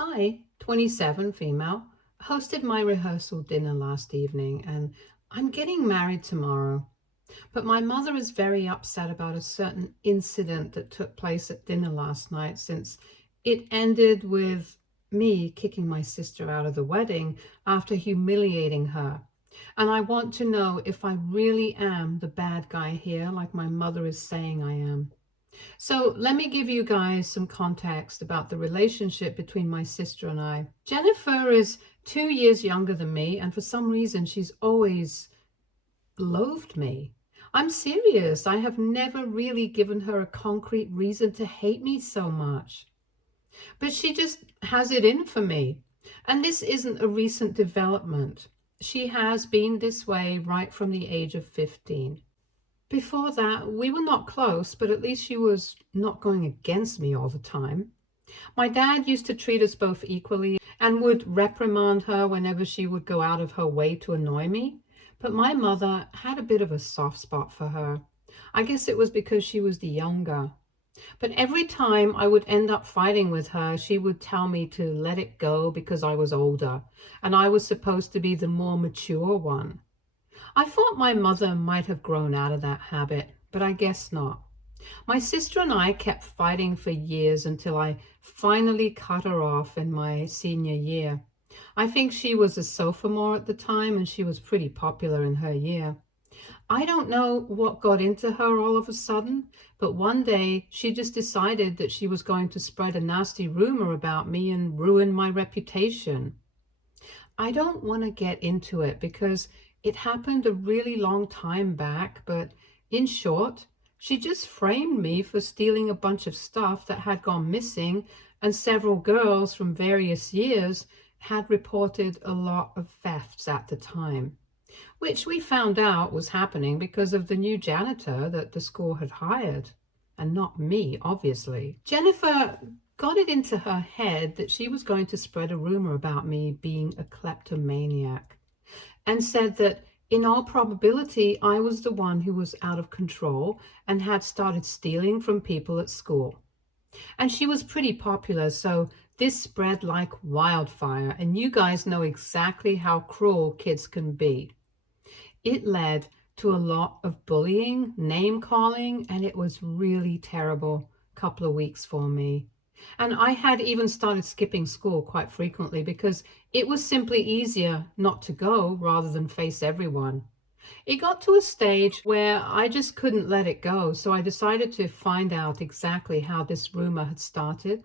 I, 27, female, hosted my rehearsal dinner last evening and I'm getting married tomorrow. But my mother is very upset about a certain incident that took place at dinner last night since it ended with me kicking my sister out of the wedding after humiliating her. And I want to know if I really am the bad guy here, like my mother is saying I am. So let me give you guys some context about the relationship between my sister and I. Jennifer is 2 years younger than me, and for some reason, she's always loathed me. I'm serious. I have never really given her a concrete reason to hate me so much. But she just has it in for me. And this isn't a recent development. She has been this way right from the age of 15. Before that, we were not close, but at least she was not going against me all the time. My dad used to treat us both equally and would reprimand her whenever she would go out of her way to annoy me. But my mother had a bit of a soft spot for her. I guess it was because she was the younger. But every time I would end up fighting with her, she would tell me to let it go because I was older and I was supposed to be the more mature one. I thought my mother might have grown out of that habit, but I guess not. My sister and I kept fighting for years until I finally cut her off in my senior year. I think she was a sophomore at the time and she was pretty popular in her year. I don't know what got into her all of a sudden, but one day she just decided that she was going to spread a nasty rumor about me and ruin my reputation. I don't want to get into it because it happened a really long time back, but in short, she just framed me for stealing a bunch of stuff that had gone missing, and several girls from various years had reported a lot of thefts at the time, which we found out was happening because of the new janitor that the school had hired, and not me, obviously. Jennifer got it into her head that she was going to spread a rumor about me being a kleptomaniac and said that in all probability I was the one who was out of control and had started stealing from people at school. And she was pretty popular, so this spread like wildfire, and you guys know exactly how cruel kids can be. It led to a lot of bullying, name calling, and it was really terrible couple of weeks for me. And I had even started skipping school quite frequently because it was simply easier not to go rather than face everyone. It got to a stage where I just couldn't let it go, so I decided to find out exactly how this rumor had started.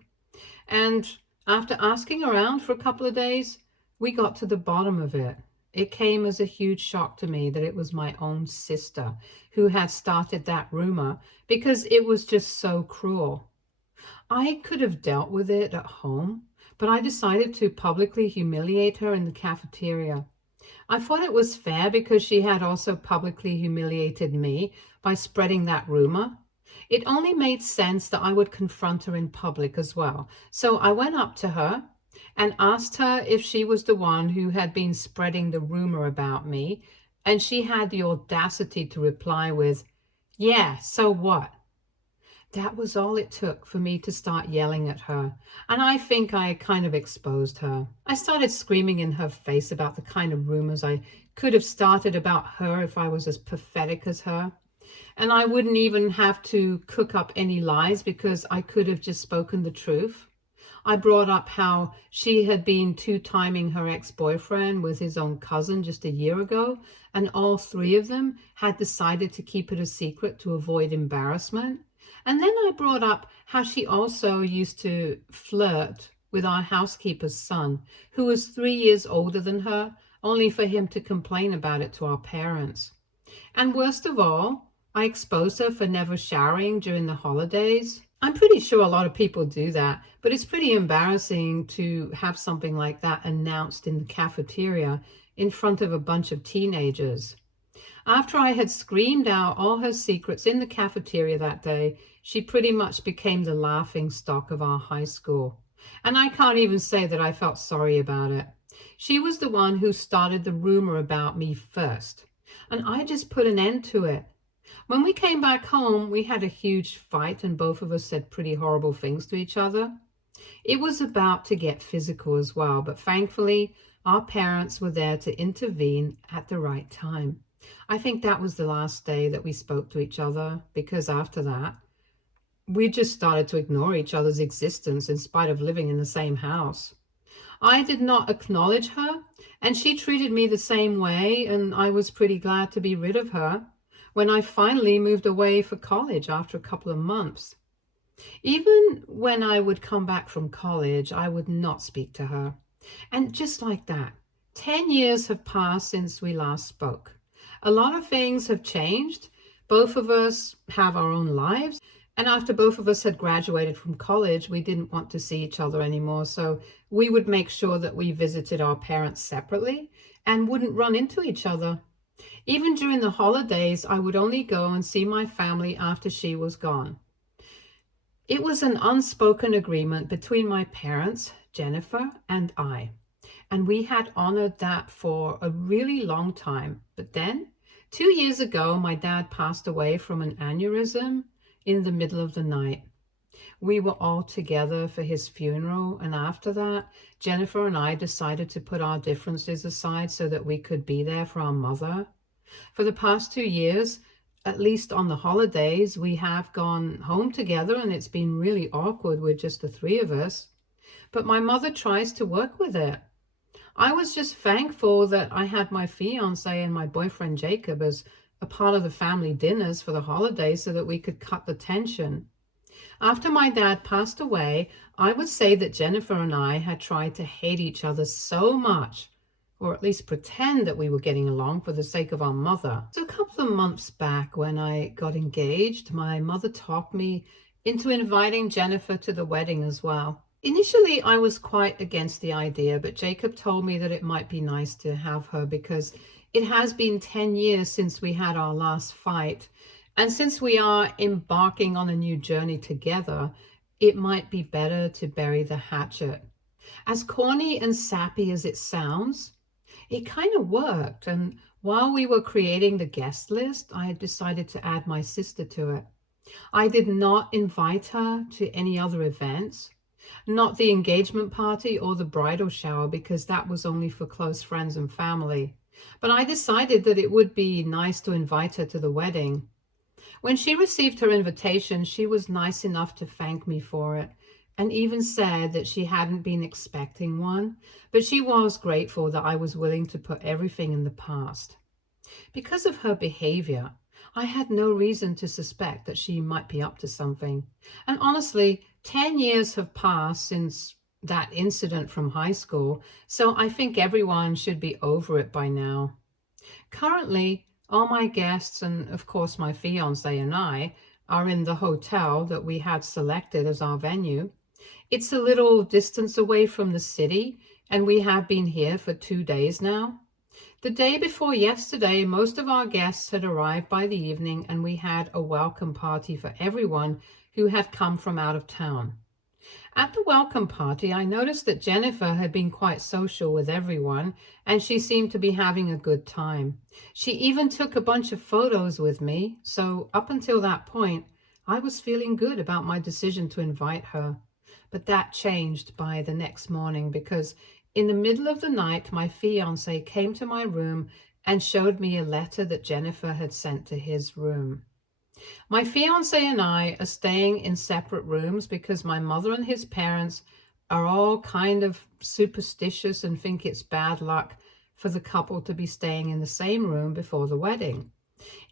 And after asking around for a couple of days, we got to the bottom of it. It came as a huge shock to me that it was my own sister who had started that rumor because it was just so cruel. I could have dealt with it at home, but I decided to publicly humiliate her in the cafeteria. I thought it was fair because she had also publicly humiliated me by spreading that rumor. It only made sense that I would confront her in public as well. So I went up to her and asked her if she was the one who had been spreading the rumor about me, and she had the audacity to reply with, "Yeah, so what?" That was all it took for me to start yelling at her, and I think I kind of exposed her. I started screaming in her face about the kind of rumors I could have started about her if I was as pathetic as her. And I wouldn't even have to cook up any lies because I could have just spoken the truth. I brought up how she had been two-timing her ex-boyfriend with his own cousin just a year ago, and all three of them had decided to keep it a secret to avoid embarrassment. And then I brought up how she also used to flirt with our housekeeper's son, who was 3 years older than her, only for him to complain about it to our parents. And worst of all, I exposed her for never showering during the holidays. I'm pretty sure a lot of people do that, but it's pretty embarrassing to have something like that announced in the cafeteria in front of a bunch of teenagers. After I had screamed out all her secrets in the cafeteria that day, she pretty much became the laughing stock of our high school. And I can't even say that I felt sorry about it. She was the one who started the rumor about me first, and I just put an end to it. When we came back home, we had a huge fight and both of us said pretty horrible things to each other. It was about to get physical as well, but thankfully, our parents were there to intervene at the right time. I think that was the last day that we spoke to each other, because after that, we just started to ignore each other's existence in spite of living in the same house. I did not acknowledge her, and she treated me the same way, and I was pretty glad to be rid of her when I finally moved away for college after a couple of months. Even when I would come back from college, I would not speak to her. And just like that, 10 years have passed since we last spoke. A lot of things have changed. Both of us have our own lives. And after both of us had graduated from college, we didn't want to see each other anymore. So we would make sure that we visited our parents separately and wouldn't run into each other. Even during the holidays, I would only go and see my family after she was gone. It was an unspoken agreement between my parents, Jennifer, and I. And we had honored that for a really long time. But then, 2 years ago, my dad passed away from an aneurysm in the middle of the night. We were all together for his funeral, and after that, Jennifer and I decided to put our differences aside so that we could be there for our mother. For the past 2 years, at least on the holidays, we have gone home together, and it's been really awkward with just the three of us. But my mother tries to work with it. I was just thankful that I had my fiance and my boyfriend Jacob as a part of the family dinners for the holidays so that we could cut the tension. After my dad passed away, I would say that Jennifer and I had tried to hate each other so much, or at least pretend that we were getting along for the sake of our mother. So a couple of months back when I got engaged, my mother talked me into inviting Jennifer to the wedding as well. Initially, I was quite against the idea, but Jacob told me that it might be nice to have her because it has been 10 years since we had our last fight. And since we are embarking on a new journey together, it might be better to bury the hatchet. As corny and sappy as it sounds, it kind of worked. And while we were creating the guest list, I had decided to add my sister to it. I did not invite her to any other events, not the engagement party or the bridal shower, because that was only for close friends and family. But I decided that it would be nice to invite her to the wedding. When she received her invitation, she was nice enough to thank me for it, and even said that she hadn't been expecting one, but she was grateful that I was willing to put everything in the past. Because of her behavior, I had no reason to suspect that she might be up to something. And honestly, 10 years have passed since that incident from high school, so I think everyone should be over it by now. Currently, all my guests, and of course my fiance and I, are in the hotel that we had selected as our venue. It's a little distance away from the city, and we have been here for 2 days now. The day before yesterday, most of our guests had arrived by the evening, and we had a welcome party for everyone who had come from out of town. At the welcome party, I noticed that Jennifer had been quite social with everyone, and she seemed to be having a good time. She even took a bunch of photos with me, so up until that point, I was feeling good about my decision to invite her. But that changed by the next morning because in the middle of the night, my fiance came to my room and showed me a letter that Jennifer had sent to his room. My fiance and I are staying in separate rooms because my mother and his parents are all kind of superstitious and think it's bad luck for the couple to be staying in the same room before the wedding.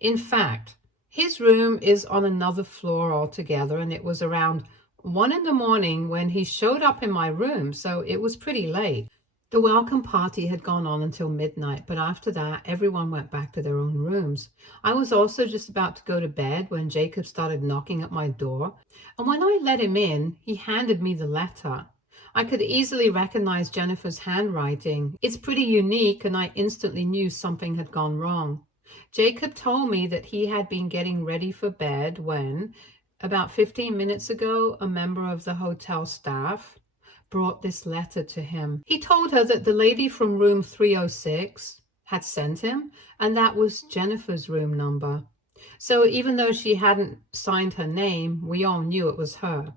In fact, his room is on another floor altogether, and it was around 1 in the morning when he showed up in my room, so it was pretty late. The welcome party had gone on until midnight, but after that, everyone went back to their own rooms. I was also just about to go to bed when Jacob started knocking at my door, and when I let him in, he handed me the letter. I could easily recognize Jennifer's handwriting. It's pretty unique, and I instantly knew something had gone wrong. Jacob told me that he had been getting ready for bed when, about 15 minutes ago, a member of the hotel staff brought this letter to him. He told her that the lady from room 306 had sent him, and that was Jennifer's room number. So even though she hadn't signed her name, we all knew it was her.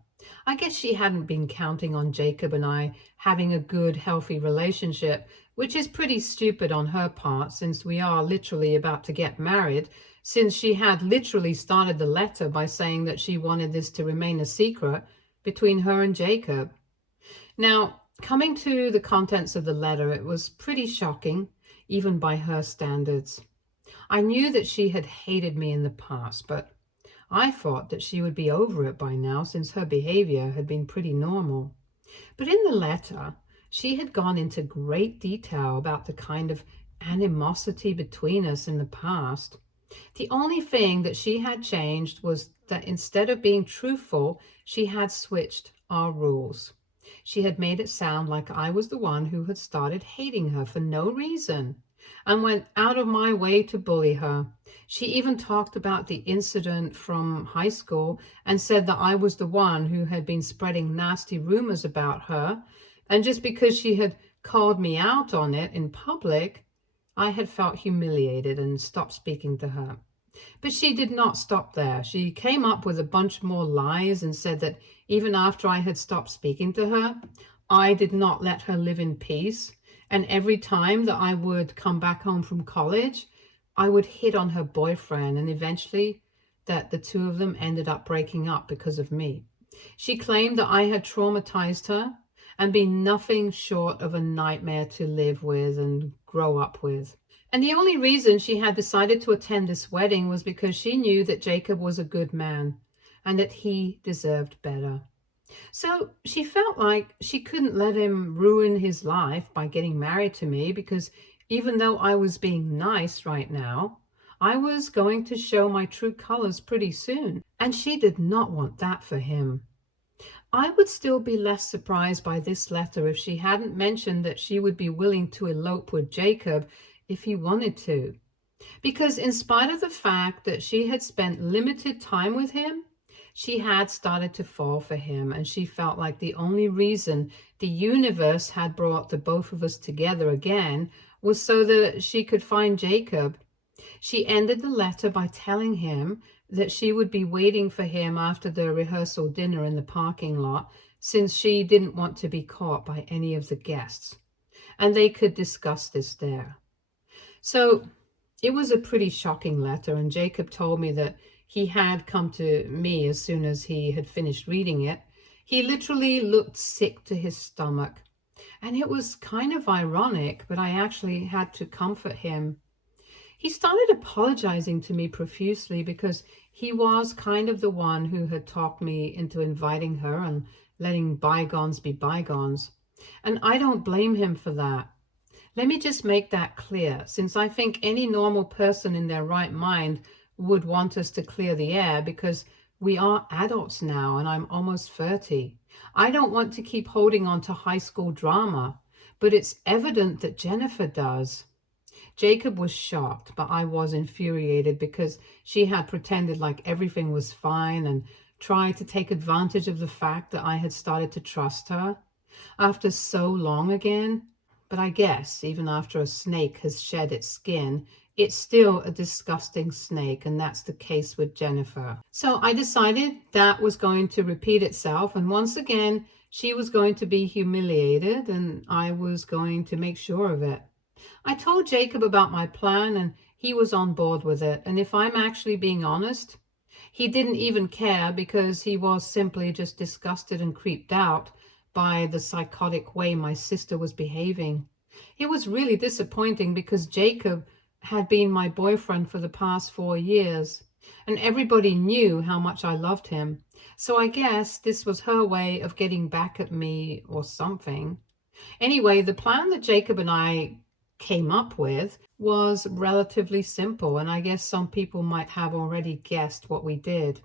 I guess she hadn't been counting on Jacob and I having a good, healthy relationship, which is pretty stupid on her part since we are literally about to get married, since she had literally started the letter by saying that she wanted this to remain a secret between her and Jacob. Now, coming to the contents of the letter, it was pretty shocking, even by her standards. I knew that she had hated me in the past, but I thought that she would be over it by now since her behavior had been pretty normal. But in the letter, she had gone into great detail about the kind of animosity between us in the past. The only thing that she had changed was that instead of being truthful, she had switched our rules. She had made it sound like I was the one who had started hating her for no reason and went out of my way to bully her. She even talked about the incident from high school and said that I was the one who had been spreading nasty rumors about her. And just because she had called me out on it in public, I had felt humiliated and stopped speaking to her. But she did not stop there. She came up with a bunch more lies and said that even after I had stopped speaking to her, I did not let her live in peace. And every time that I would come back home from college, I would hit on her boyfriend, and eventually that the two of them ended up breaking up because of me. She claimed that I had traumatized her and been nothing short of a nightmare to live with and grow up with. And the only reason she had decided to attend this wedding was because she knew that Jacob was a good man and that he deserved better. So she felt like she couldn't let him ruin his life by getting married to me because even though I was being nice right now, I was going to show my true colors pretty soon. And she did not want that for him. I would still be less surprised by this letter if she hadn't mentioned that she would be willing to elope with Jacob if he wanted to. Because in spite of the fact that she had spent limited time with him, she had started to fall for him, and she felt like the only reason the universe had brought the both of us together again was so that she could find Jacob. She ended the letter by telling him that she would be waiting for him after the rehearsal dinner in the parking lot, since she didn't want to be caught by any of the guests, and they could discuss this there. So it was a pretty shocking letter, and Jacob told me that he had come to me as soon as he had finished reading it. He literally looked sick to his stomach, and it was kind of ironic, but I actually had to comfort him. He started apologizing to me profusely because he was kind of the one who had talked me into inviting her and letting bygones be bygones. And I don't blame him for that. Let me just make that clear, since I think any normal person in their right mind would want us to clear the air because we are adults now and I'm almost 30. I don't want to keep holding on to high school drama, but it's evident that Jennifer does. Jacob was shocked, but I was infuriated because she had pretended like everything was fine and tried to take advantage of the fact that I had started to trust her after so long again. But I guess even after a snake has shed its skin, it's still a disgusting snake, and that's the case with Jennifer. So I decided that was going to repeat itself, and once again, she was going to be humiliated, and I was going to make sure of it. I told Jacob about my plan, and he was on board with it, and if I'm actually being honest, he didn't even care because he was simply just disgusted and creeped out by the psychotic way my sister was behaving. It was really disappointing because Jacob had been my boyfriend for the past 4 years, and everybody knew how much I loved him. So I guess this was her way of getting back at me or something. Anyway, the plan that Jacob and I came up with was relatively simple, and I guess some people might have already guessed what we did.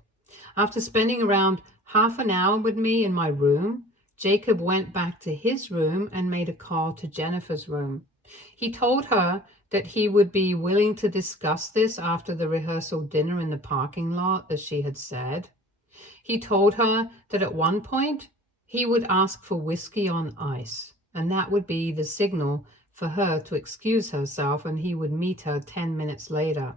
After spending around half an hour with me in my room, Jacob went back to his room and made a call to Jennifer's room. He told her that he would be willing to discuss this after the rehearsal dinner in the parking lot, as she had said. He told her that at one point he would ask for whiskey on ice, and that would be the signal for her to excuse herself, and he would meet her 10 minutes later.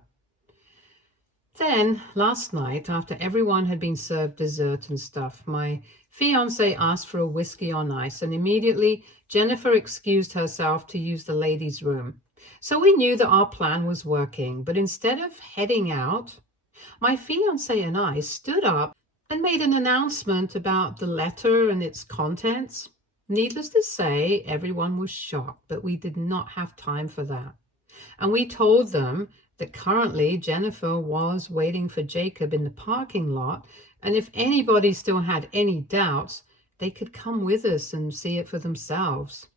Then, last night, after everyone had been served dessert and stuff, my fiance asked for a whiskey on ice, and immediately Jennifer excused herself to use the ladies' room. So we knew that our plan was working, but instead of heading out, my fiance and I stood up and made an announcement about the letter and its contents. Needless to say, everyone was shocked, but we did not have time for that. And we told them that currently Jennifer was waiting for Jacob in the parking lot, and if anybody still had any doubts, they could come with us and see it for themselves.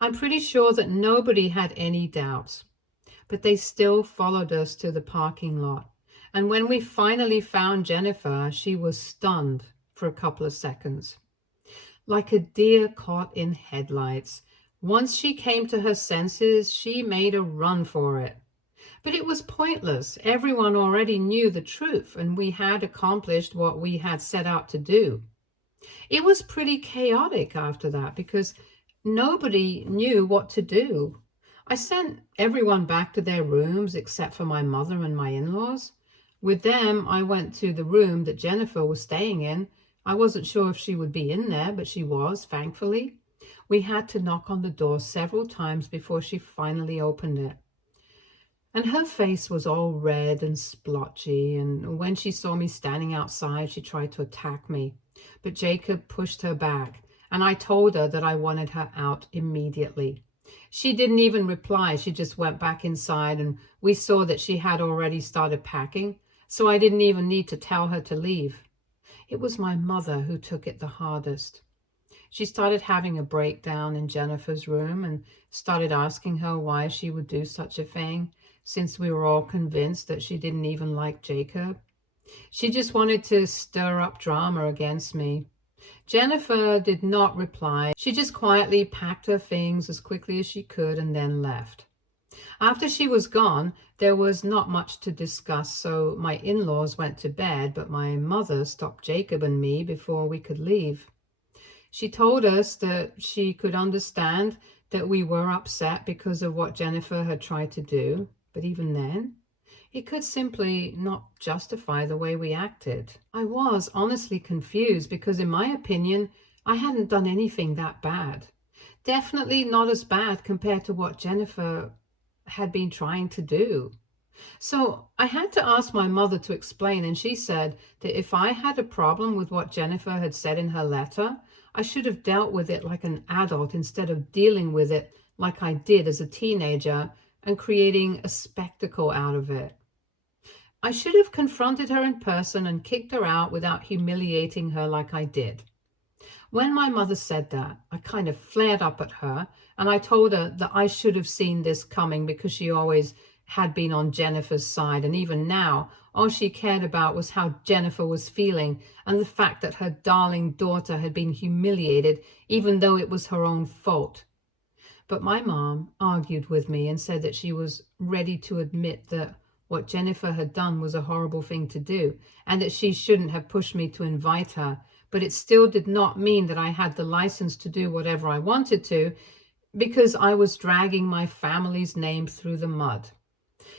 I'm pretty sure that nobody had any doubts, but they still followed us to the parking lot. And when we finally found Jennifer, she was stunned for a couple of seconds. Like a deer caught in headlights. Once she came to her senses, she made a run for it. But it was pointless. Everyone already knew the truth, and we had accomplished what we had set out to do. It was pretty chaotic after that because nobody knew what to do. I sent everyone back to their rooms except for my mother and my in-laws. With them, I went to the room that Jennifer was staying in. I wasn't sure if she would be in there, but she was, thankfully. We had to knock on the door several times before she finally opened it. And her face was all red and splotchy, and when she saw me standing outside, she tried to attack me. But Jacob pushed her back, and I told her that I wanted her out immediately. She didn't even reply. She just went back inside, and we saw that she had already started packing, so I didn't even need to tell her to leave. It was my mother who took it the hardest. She started having a breakdown in Jennifer's room and started asking her why she would do such a thing, since we were all convinced that she didn't even like Jacob. She just wanted to stir up drama against me. Jennifer did not reply. She just quietly packed her things as quickly as she could and then left. After she was gone, there was not much to discuss, so my in-laws went to bed, but my mother stopped Jacob and me before we could leave. She told us that she could understand that we were upset because of what Jennifer had tried to do, but even then, it could simply not justify the way we acted. I was honestly confused because, in my opinion, I hadn't done anything that bad. Definitely not as bad compared to what Jennifer had been trying to do. So I had to ask my mother to explain, and she said that if I had a problem with what Jennifer had said in her letter, I should have dealt with it like an adult instead of dealing with it like I did as a teenager and creating a spectacle out of it. I should have confronted her in person and kicked her out without humiliating her like I did. When my mother said that, I kind of flared up at her, and I told her that I should have seen this coming because she always had been on Jennifer's side, and even now, all she cared about was how Jennifer was feeling and the fact that her darling daughter had been humiliated, even though it was her own fault. But my mom argued with me and said that she was ready to admit that what Jennifer had done was a horrible thing to do, and that she shouldn't have pushed me to invite her. But it still did not mean that I had the license to do whatever I wanted to, because I was dragging my family's name through the mud.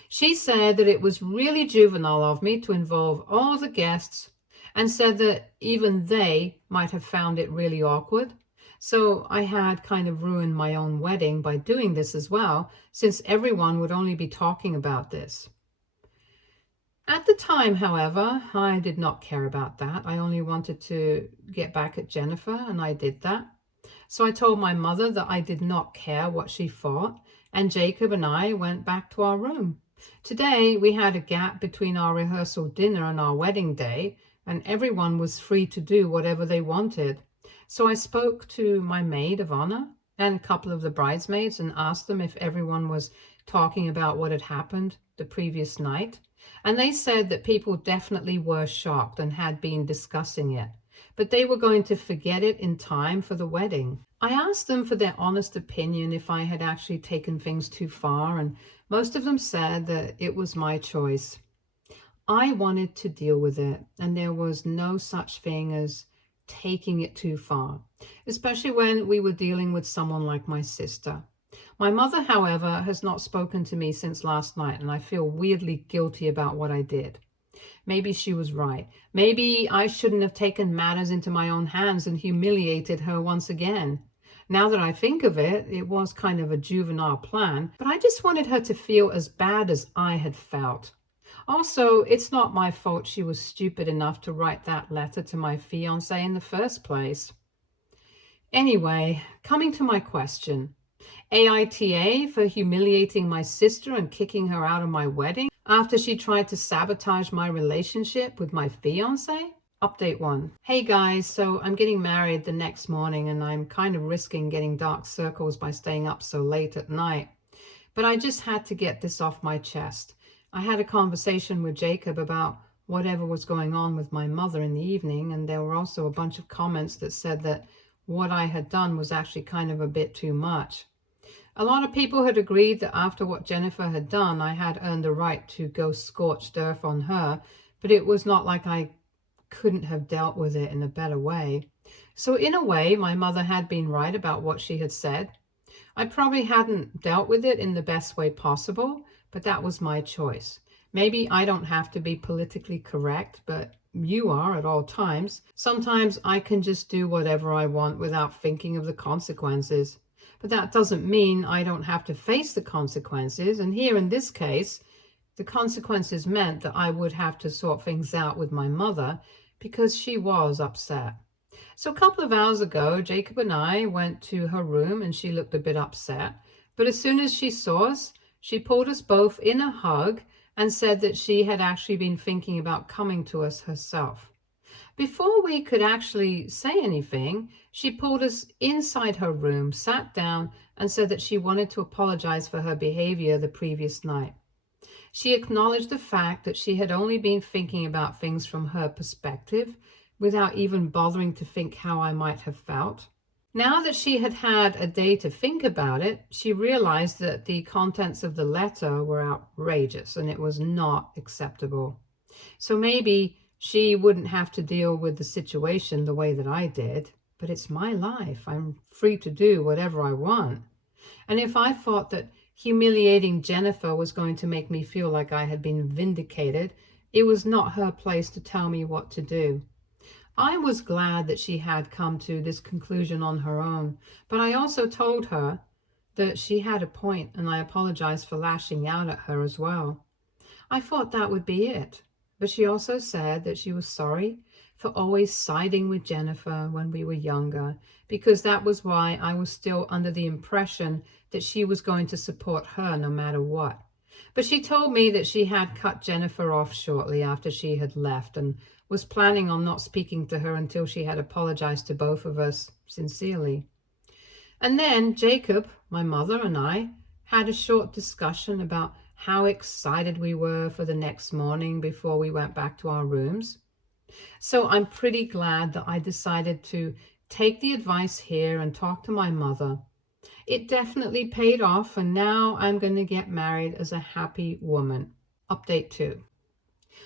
She said that it was really juvenile of me to involve all the guests, and said that even they might have found it really awkward. So I had kind of ruined my own wedding by doing this as well, since everyone would only be talking about this. At the time, however, I did not care about that. I only wanted to get back at Jennifer, and I did that. So I told my mother that I did not care what she thought, and Jacob and I went back to our room. Today, we had a gap between our rehearsal dinner and our wedding day, and everyone was free to do whatever they wanted. So I spoke to my maid of honor and a couple of the bridesmaids and asked them if everyone was talking about what had happened the previous night. And they said that people definitely were shocked and had been discussing it, but they were going to forget it in time for the wedding. I asked them for their honest opinion if I had actually taken things too far, and most of them said that it was my choice. I wanted to deal with it, and there was no such thing as taking it too far, especially when we were dealing with someone like my sister. My mother, however, has not spoken to me since last night, and I feel weirdly guilty about what I did. maybe she was right. Maybe I shouldn't have taken matters into my own hands and humiliated her once again. Now that I think of it, it was kind of a juvenile plan, but I just wanted her to feel as bad as I had felt. Also, it's not my fault she was stupid enough to write that letter to my fiancé in the first place. Anyway, coming to my question. AITA for humiliating my sister and kicking her out of my wedding after she tried to sabotage my relationship with my fiancé? Update 1. Hey guys, so I'm getting married the next morning and I'm kind of risking getting dark circles by staying up so late at night. But I just had to get this off my chest. I had a conversation with Jacob about whatever was going on with my mother in the evening, and there were also a bunch of comments that said that what I had done was actually kind of a bit too much. A lot of people had agreed that after what Jennifer had done, I had earned the right to go scorched earth on her, but it was not like I couldn't have dealt with it in a better way. So in a way, my mother had been right about what she had said. I probably hadn't dealt with it in the best way possible, but that was my choice. Maybe I don't have to be politically correct, but you are at all times. Sometimes I can just do whatever I want without thinking of the consequences. But that doesn't mean I don't have to face the consequences. And here in this case, the consequences meant that I would have to sort things out with my mother because she was upset. So a couple of hours ago, Jacob and I went to her room and she looked a bit upset. But as soon as she saw us, she pulled us both in a hug and said that she had actually been thinking about coming to us herself. Before we could actually say anything, she pulled us inside her room, sat down, and said that she wanted to apologize for her behavior the previous night. She acknowledged the fact that she had only been thinking about things from her perspective, without even bothering to think how I might have felt. Now that she had had a day to think about it, she realized that the contents of the letter were outrageous and it was not acceptable. So maybe she wouldn't have to deal with the situation the way that I did, but it's my life. I'm free to do whatever I want. And if I thought that humiliating Jennifer was going to make me feel like I had been vindicated, it was not her place to tell me what to do. I was glad that she had come to this conclusion on her own, but I also told her that she had a point and I apologized for lashing out at her as well. I thought that would be it, but she also said that she was sorry for always siding with Jennifer when we were younger, because that was why I was still under the impression that she was going to support her no matter what. But she told me that she had cut Jennifer off shortly after she had left and was planning on not speaking to her until she had apologized to both of us sincerely. And then Jacob, my mother, and I had a short discussion about how excited we were for the next morning before we went back to our rooms. So I'm pretty glad that I decided to take the advice here and talk to my mother. It definitely paid off, and now I'm going to get married as a happy woman. Update 2.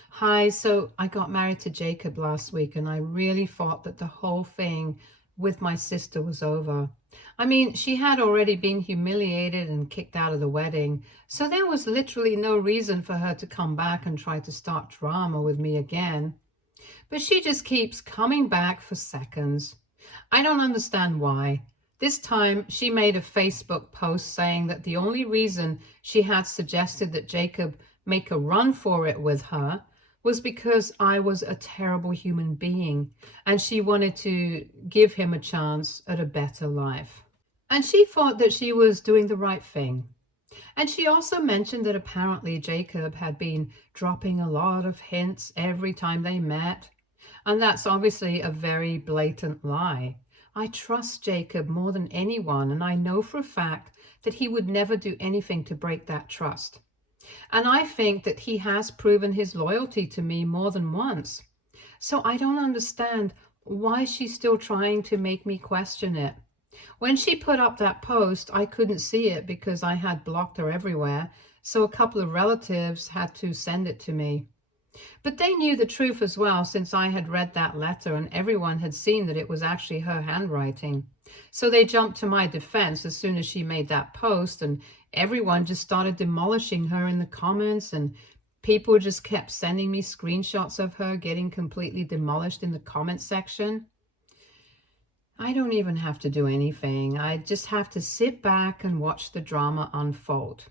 Hi, so I got married to Jacob last week, and I really thought that the whole thing with my sister was over. I mean, she had already been humiliated and kicked out of the wedding, so there was literally no reason for her to come back and try to start drama with me again. But she just keeps coming back for seconds. I don't understand why. This time, she made a Facebook post saying that the only reason she had suggested that Jacob make a run for it with her was because I was a terrible human being and she wanted to give him a chance at a better life. And she thought that she was doing the right thing. And she also mentioned that apparently Jacob had been dropping a lot of hints every time they met. And that's obviously a very blatant lie. I trust Jacob more than anyone, and I know for a fact that he would never do anything to break that trust. And I think that he has proven his loyalty to me more than once. So I don't understand why she's still trying to make me question it. When she put up that post, I couldn't see it because I had blocked her everywhere, so a couple of relatives had to send it to me. But they knew the truth as well, since I had read that letter and everyone had seen that it was actually her handwriting. So they jumped to my defense as soon as she made that post, and everyone just started demolishing her in the comments and People just kept sending me screenshots of her getting completely demolished in the comment section. I don't even have to do anything. I just have to sit back and watch the drama unfold.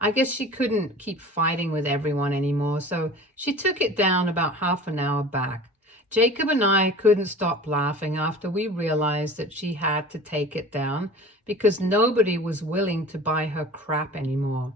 I guess she couldn't keep fighting with everyone anymore, so she took it down about half an hour back. Jacob and I couldn't stop laughing after we realized that she had to take it down because nobody was willing to buy her crap anymore.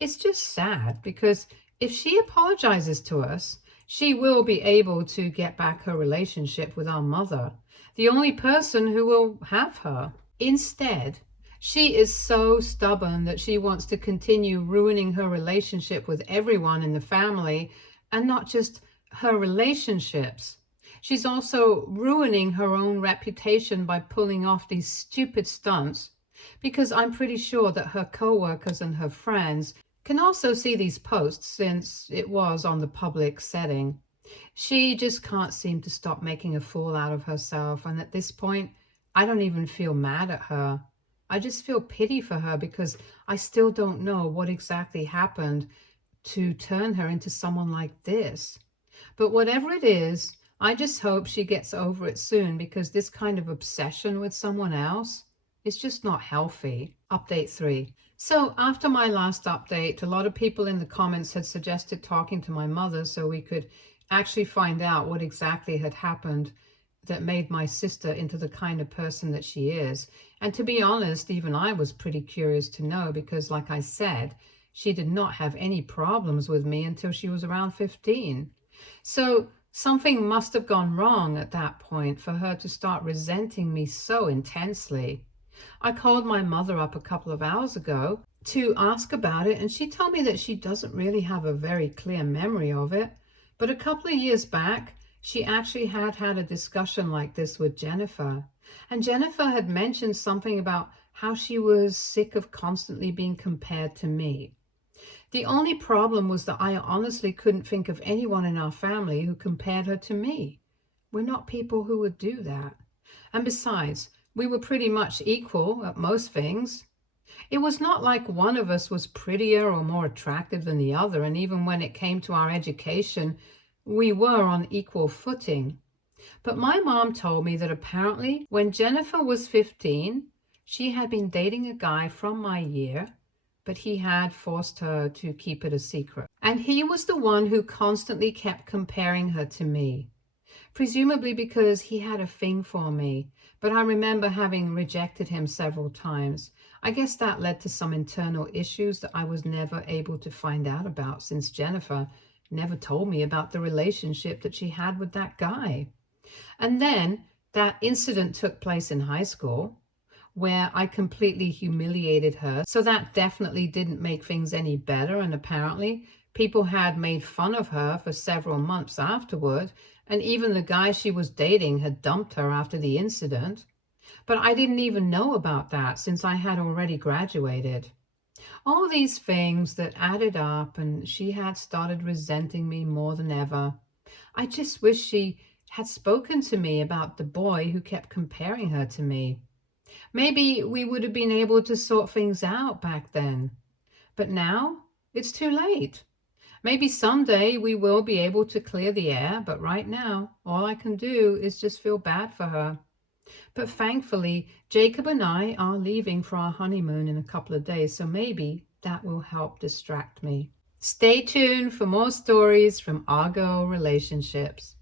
It's just sad because if she apologizes to us, she will be able to get back her relationship with our mother, the only person who will have her. Instead, she is so stubborn that she wants to continue ruining her relationship with everyone in the family, and not just her relationships. She's also ruining her own reputation by pulling off these stupid stunts, because I'm pretty sure that her co-workers and her friends can also see these posts since it was on the public setting. She just can't seem to stop making a fool out of herself, and at this point, I don't even feel mad at her. I just feel pity for her because I still don't know what exactly happened to turn her into someone like this. But whatever it is, I just hope she gets over it soon, because this kind of obsession with someone else is just not healthy. Update 3. So after my last update, a lot of people in the comments had suggested talking to my mother so we could actually find out what exactly had happened that made my sister into the kind of person that she is. And to be honest, even I was pretty curious to know because, like I said, she did not have any problems with me until she was around 15. So something must have gone wrong at that point for her to start resenting me so intensely. I called my mother up a couple of hours ago to ask about it, and she told me that she doesn't really have a very clear memory of it. But a couple of years back, she actually had a discussion like this with Jennifer. And Jennifer had mentioned something about how she was sick of constantly being compared to me. The only problem was that I honestly couldn't think of anyone in our family who compared her to me. We're not people who would do that. And besides, we were pretty much equal at most things. It was not like one of us was prettier or more attractive than the other, and even when it came to our education, we were on equal footing. But my mom told me that apparently when Jennifer was 15, she had been dating a guy from my year, but he had forced her to keep it a secret. And he was the one who constantly kept comparing her to me, presumably because he had a thing for me. But I remember having rejected him several times. I guess that led to some internal issues that I was never able to find out about, since Jennifer never told me about the relationship that she had with that guy. And then that incident took place in high school, where I completely humiliated her. So that definitely didn't make things any better. And apparently people had made fun of her for several months afterward. And even the guy she was dating had dumped her after the incident. But I didn't even know about that since I had already graduated. All these things that added up, and she had started resenting me more than ever. I just wish she had spoken to me about the boy who kept comparing her to me. Maybe we would have been able to sort things out back then. But now it's too late. Maybe someday we will be able to clear the air, but right now, all I can do is just feel bad for her. But thankfully, Jacob and I are leaving for our honeymoon in a couple of days, so maybe that will help distract me. Stay tuned for more stories from Argo relationships.